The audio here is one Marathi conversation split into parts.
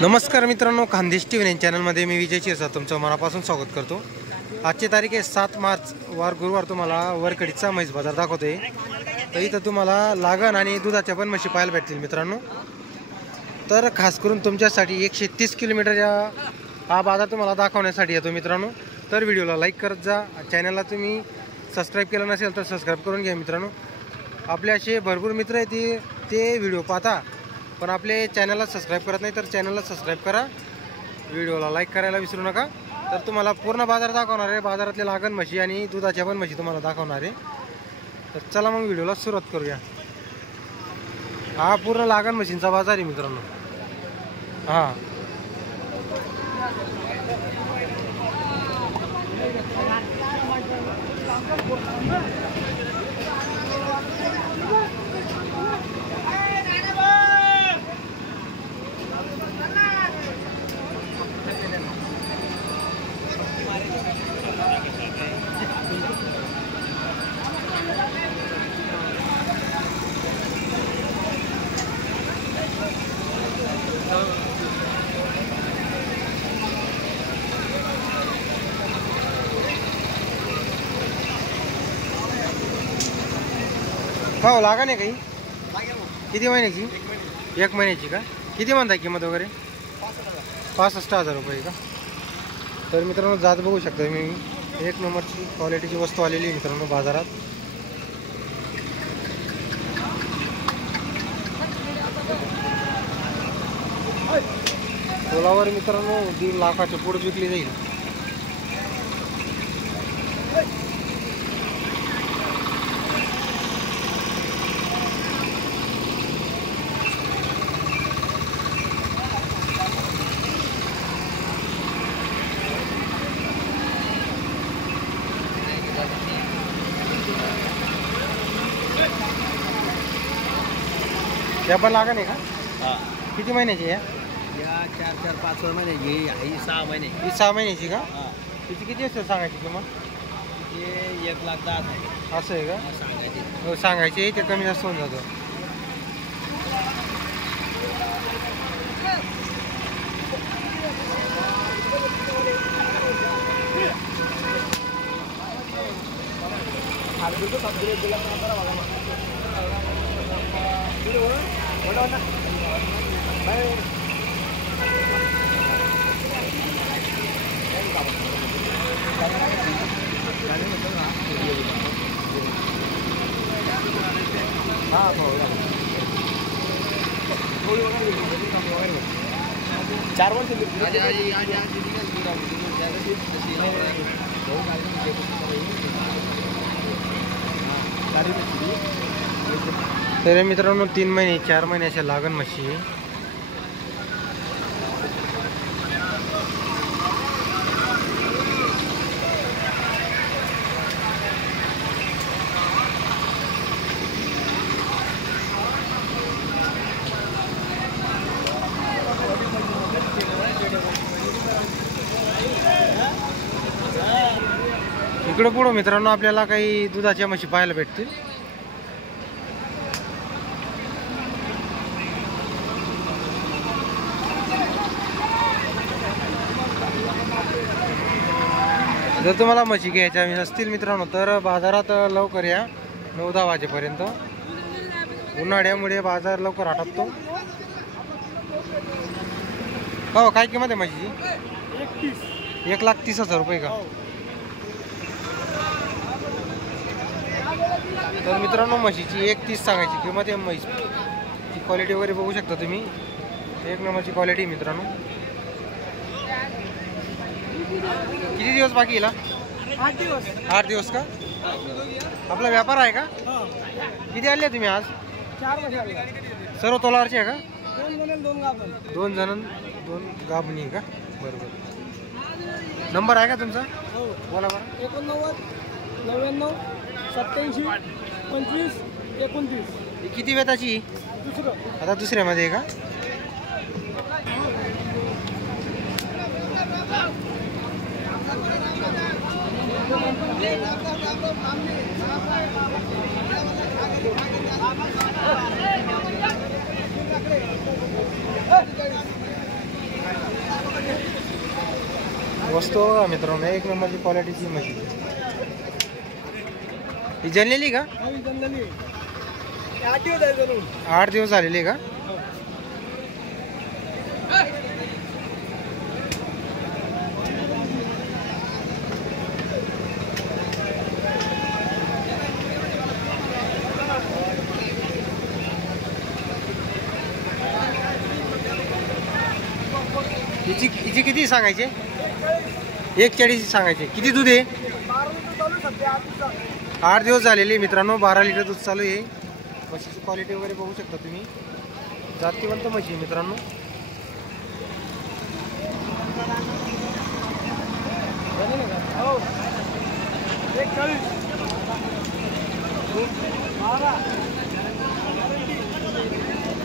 नमस्कार मित्रांनो, खानदेश टीव्ही चॅनलमध्ये मी विजय शिरसाट तुमचं मनापासून स्वागत करतो। आजची तारीख आहे 7 मार्च वार गुरुवार। तुम्हाला वरकडीचा म्हैस बाजार दाखवतोय। तर इथं तुम्हाला लागण आणि दुधाच्या पण म्हशी पाहायला भेटतील मित्रांनो। तर खास करून तुमच्यासाठी 130 किलोमीटरच्या हा बाजार तुम्हाला दाखवण्यासाठी येतो मित्रांनो। तर व्हिडिओला लाईक करत जा, चॅनलला तुम्ही सबस्क्राईब केलं नसेल तर सबस्क्राईब करून घ्या मित्रांनो। आपले असे भरपूर मित्र आहेत ते व्हिडिओ पाहता पण आपले चॅनलला सबस्क्राईब करत नाही, तर चॅनलला सबस्क्राईब करा, व्हिडिओला लाईक करायला विसरू नका। तर तुम्हाला पूर्ण बाजार दाखवणार आहे, बाजारातले लागण म्हशी आणि दुधाच्या पण म्हशी तुम्हाला दाखवणार आहे। तर चला मग व्हिडिओला सुरुवात करूया। हा पूर्ण लागण म्हशींचा बाजार आहे मित्रांनो। हा हो लागण आहे काही किती महिन्याची? 1 महिन्याची का? किती म्हणताय किंमत वगैरे? 65,000 रुपये का? तर मित्रांनो जात बघू शकता मी, एक नंबरची क्वालिटीची वस्तू आलेली आहे मित्रांनो बाजारात। तोलावर मित्रांनो 1.5 लाखाच्या पुढे विकली जाईल। या पण लागण आहे का? किती महिन्याची आहे? या 4-5 महिन्याची ही 6 महिने। ही 6 महिन्याची का? तिची किती असते सांगायची किंमत? ते 1,10,000 आहे। असं आहे का? सांगायचे हो सांगायची, ते कमी जास्त होऊन जातं। चार वर्ष तर मित्रांनो 3 महिने 4 महिन्याच्या लागण म्हशी आहे। इकडे पुढे मित्रांनो आपल्याला काही दुधाच्या म्हशी पाहायला भेटतील। जर तुम्हाला म्हशी घ्यायच्या नसतील मित्रांनो तर बाजारात लवकर या, 9-10 वाजेपर्यंत। उन्हाळ्यामुळे बाजार लवकर आटपतो। हो काय किंमत आहे म्हशीची? 1,30,000 रुपये का? तर मित्रांनो म्हशीची 1,30 सांगायची किंमत आहे। म्हशीची क्वालिटी वगैरे बघू शकता तुम्ही, एक नंबरची क्वालिटी मित्रांनो। किती दिवस बाकी येला? 8 दिवस। 8 दिवस का? आपला व्यापार आहे का? किती आले तुम्ही आज? 4 वर्ष सर्व तोलावरचे आहे का? 2 जण 2 गाभणी आहे का? बरोबर। नंबर आहे का तुमचा? हो बोला बरं। 89 99 87 25 29। ही किती वेताची? दुसरं आता दुसऱ्यामध्ये आहे का? वस्तू बघा मित्रांनो, एक नंबरची क्वालिटीची म्हशी. ही जणलेली का? हा, ही जनरली 8 दिवस आहे जणू. 8 दिवस झालेली का? हिची किती सांगायचे? 41 सांगायचे. किती दूध आहे? 12 लिटर चालू आहे सध्या, 8 दिवसात. 8 दिवस झालेले मित्रांनो, 12 लिटर दूध चालू आहे. म्हशीची क्वालिटी वगैरे बघू शकता तुम्ही. जातीवंत म्हशी आहे मित्रांनो. हो. 41. 12.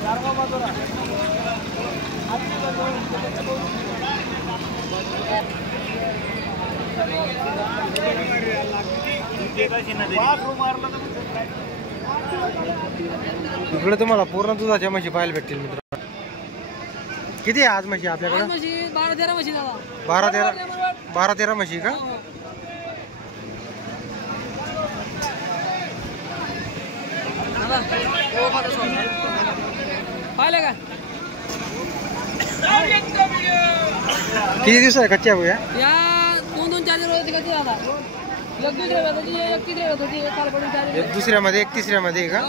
चार बाजूला. 8 इकडे तुम्हाला पूर्ण दुधाच्या म्हशी पाहायला भेटतील मित्रांनो. किती आहे आज म्हशी आपल्याकडे? 12-13 म्हशी दादा. 12-13 म्हशी का? पाहिलं का? किती दिवस आहे कच्च्या भूया? या 2-4 दिवस कधी दादा. एक दुसऱ्या वेळेची, एक तिसऱ्या वेळेची, एक काल पडून 4 एक दुसऱ्यामध्ये एक तिसऱ्यामध्ये आहे का?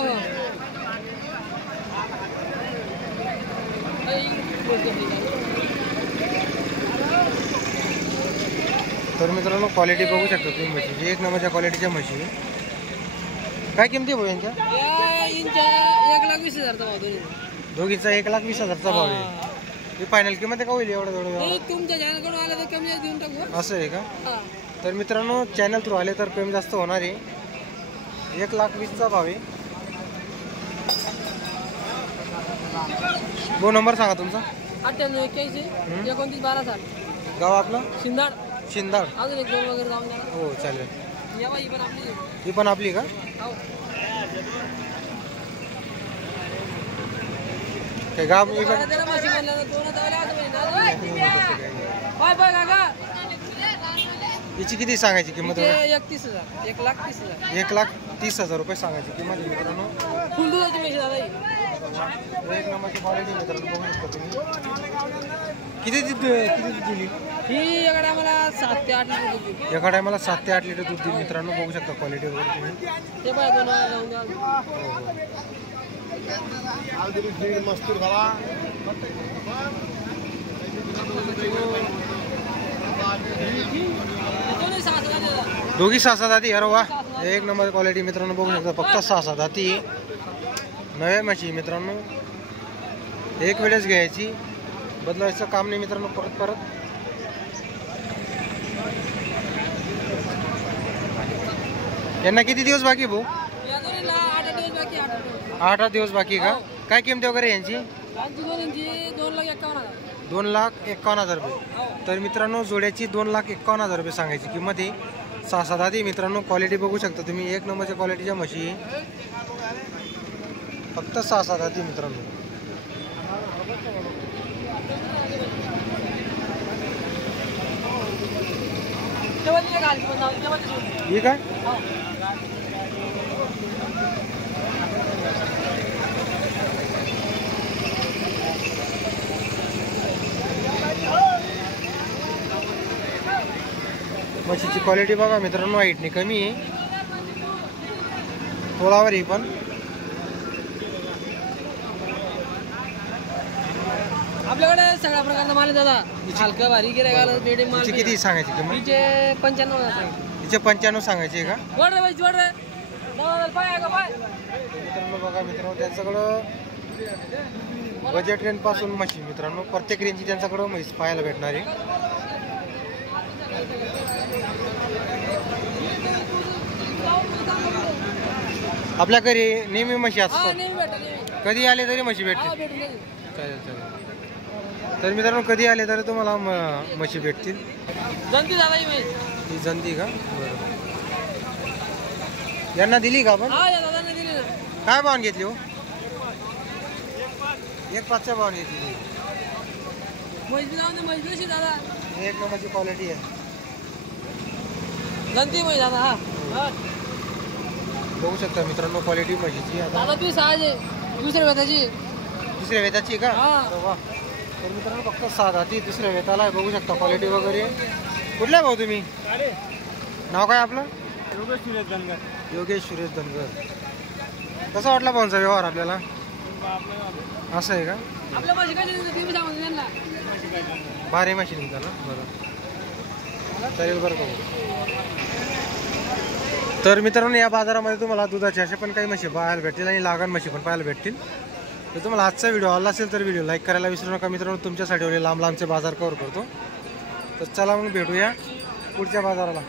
तर मित्रांनो क्वालिटी बघू शकता तुम्ही म्हशीची. एक नंबरच्या क्वालिटीच्या म्हशी. काय किमती आहे भाऊ यांच्या? या इंच्या 1,20,000चा भाव दोन्ही. दोघींचा 1,20,000चा भाव आहे. ही फायनल किंमत आहे का होईल एवढं हे थोडं? तुमच्या चॅनलकडून आलं तर कमी जास्त देऊन टाकू. असं आहे का? हा. तर मित्रांनो चॅनल थ्रू आले तर कमी जास्त होणार आहे. 1,20,000चा भाव आहे. 2 नंबर सांगा तुमचा. 98 81 29 12 गाव आपलं? शिंदाड. शिंदाड. अजून एक दोन वगैरे जाऊन द्या. हो चालेल. यावा ही पण आपली. ही पण आपली का? हो. ते गाव इकडे त्याला म्हशी म्हणलं तर दोन जायला आज महिना. बाय बाय काका. हिची किती सांगायची किंमत? ते 31,000. 1,30,000. 1,30,000 रुपये सांगायची किंमत आहे मित्रांनो. फुल दुधाची म्हशी दादा ही. एक नंबरची क्वालिटी मित्रांनो बघू शकता तुम्ही. किती दूध दिली? ही एकडे आम्हाला 7 ते 8 लिटर दूध देते. एका टायमाला 7 ते 8 लिटर दूध दिली मित्रांनो. बघू शकता क्वालिटी वगैरे तुम्ही. ते बाय दोन वेळा जाऊन द्या. दोन्ही 6,000 दादा. दोघी 6-7 दाती. अरे वा, एक नंबर क्वालिटी मित्रांनो बघू शकता. फक्त 6-7 दाती. नव्या म्हशी मित्रांनो. एक वेळेस घ्यायची, बदलायचं काम नाही मित्रांनो परत परत. यांना किती दिवस बाकी भाऊ? या दोन्हीला 8 दिवस बाकी. 8 दिवस बाकी का? काय किमती वगैरे यांची? यांची दोन्हींची 2,51,000. 2,51,000 रुपये. तर मित्रांनो जोड्याची 2,51,000 रुपये सांगायची किंमत आहे. 6-7 आधी मित्रांनो. क्वालिटी बघू शकता तुम्ही. एक नंबरच्या क्वालिटीच्या म्हशी आहे. फक्त 6-7 आधी मित्रांनो. जेवण घालची पण जाऊन जेवण सोडून. ही काय? म्हशीची क्वालिटी बघा मित्रांनो. हाईटने कमी आहे. तोलावर ही पण. आपल्याकडे सगळ्या प्रकारचा माल आहे दादा. हलका भारी गिरायला मिडियम माल. हिची किती सांगायची किंमत? हिचे 95,000 सांगितले. हिचे 95 सांगायची आहे का? जोड रे बाई जोड रे. दादा पाय आहे का पाय. मित्रांनो बघा मित्रांनो त्यांच्याकडं बजेट रेंज पासून म्हशी मित्रांनो. प्रत्येक रेंजची त्यांच्याकडं म्हैस पाहायला भेटणार आहे. आपल्या घरी नेहमी म्हशी हा असतात. नेहमी भेटेल नेहमी. कधी आले तरी म्हशी हा भेटतील. भेटून जाईल. चालेल चालेल. तर मित्रांनो कधी आले तरी तुम्हाला म्हशी भेटतील. जंती दादा ही म्हैस. ही जंती का? बरं. यांना दिली का आपण? हा या दादाने दिली ना. काय भावान घेतली हो? 1,5च्या भावान घेतली. म्हैस बी जाऊन दे, म्हैस बी अशी दादा. एक नंबरची क्वालिटी आहे. गंती मध्ये दादा हा हा. बघू शकता मित्रांनो क्वालिटी म्हशीची. आता दादा पीस आहे दुसऱ्या वेताची. दुसऱ्या वेताची का? हा. अरे वा. तर मित्रांनो फक्त 6 दाती दुसऱ्या वेताला आहे. बघू शकता क्वालिटी वगैरे. कुठल्या भाऊ तुम्ही? नाव काय आपलं? योगेश सुरेश धनगर. योगेश सुरेश धनगर. कसा वाटला भाऊंचा व्यवहार आपल्याला? असं आहे का? आपल्या माझी काय तुम्ही सांगून त्यांना. बारे मशीन निघाला ना. बरं चालेल बरं का भाऊ. तर मित्रांनो या बाजारामध्ये तुम्हाला दुधाचे असे पण काही म्हशी पाहायला भेटतील आणि लागण म्हशी पण पाहायला भेटतील. तर तुम्हाला आजचा व्हिडिओ आवडला असेल तर व्हिडिओ लाईक करायला विसरू नका मित्रांनो. तुमच्यासाठी लांब लांबचे बाजार कव्हर करतो. तर चला मग भेटूया पुढच्या बाजाराला.